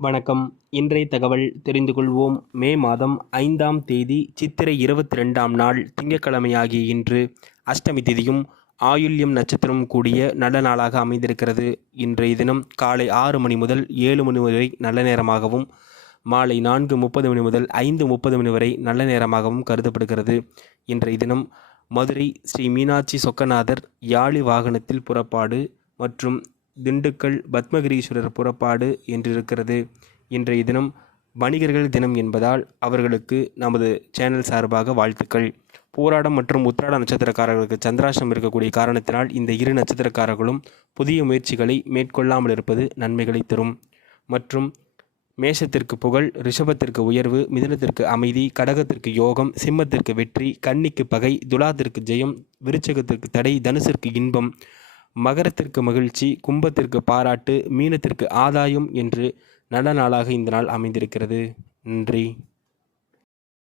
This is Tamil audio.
வணக்கம். இன்றைய தகவல் தெரிந்து கொள்வோம். மே மாதம் 5ஆம் தேதி சித்திரை 22ஆம் நாள் திங்கட்கிழமையாகிய இன்று அஷ்டமி திதியும் ஆயுள்யம் நட்சத்திரம் கூடிய நல்ல நாளாக அமைந்திருக்கிறது. இன்றைய தினம் காலை 6 மணி முதல் 7 மணி வரை நல்ல நேரமாகவும், மாலை 4:30 மணி முதல் 5:30 மணி வரை நல்ல நேரமாகவும் கருதப்படுகிறது. இன்றைய தினம் மதுரை ஸ்ரீ மீனாட்சி சொக்கநாதர் யாழி வாகனத்தில் புறப்பாடு மற்றும் திண்டுக்கல் பத்மகிரீஸ்வரர் புறப்பாடு என்றிருக்கிறது. இன்றைய தினம் வணிகர்கள் தினம் என்பதால் அவர்களுக்கு நமது சேனல் சார்பாக வாழ்த்துக்கள். பூராடம் மற்றும் உத்திராட நட்சத்திரக்காரர்களுக்கு சந்திராஷ்டமம் இருக்கக்கூடிய காரணத்தினால் இந்த இரு நட்சத்திரக்காரர்களும் புதிய முயற்சிகளை மேற்கொள்ளாமல் இருப்பது நன்மைகளை தரும். மற்றும் மேஷத்திற்கு புகழ், ரிஷபத்திற்கு உயர்வு, மிதுனத்திற்கு அமைதி, கடகத்திற்கு யோகம், சிம்மத்திற்கு வெற்றி, கன்னிக்கு பகை, துலாத்திற்கு ஜெயம், விருச்சகத்திற்கு தடை, தனுசிற்கு இன்பம், மகரத்திற்கு மகிழ்ச்சி, கும்பத்திற்கு பாராட்டு, மீனத்திற்கு ஆதாயம் என்று நல்ல நாளாக இந்த நாள் அமைந்திருக்கிறது. நன்றி.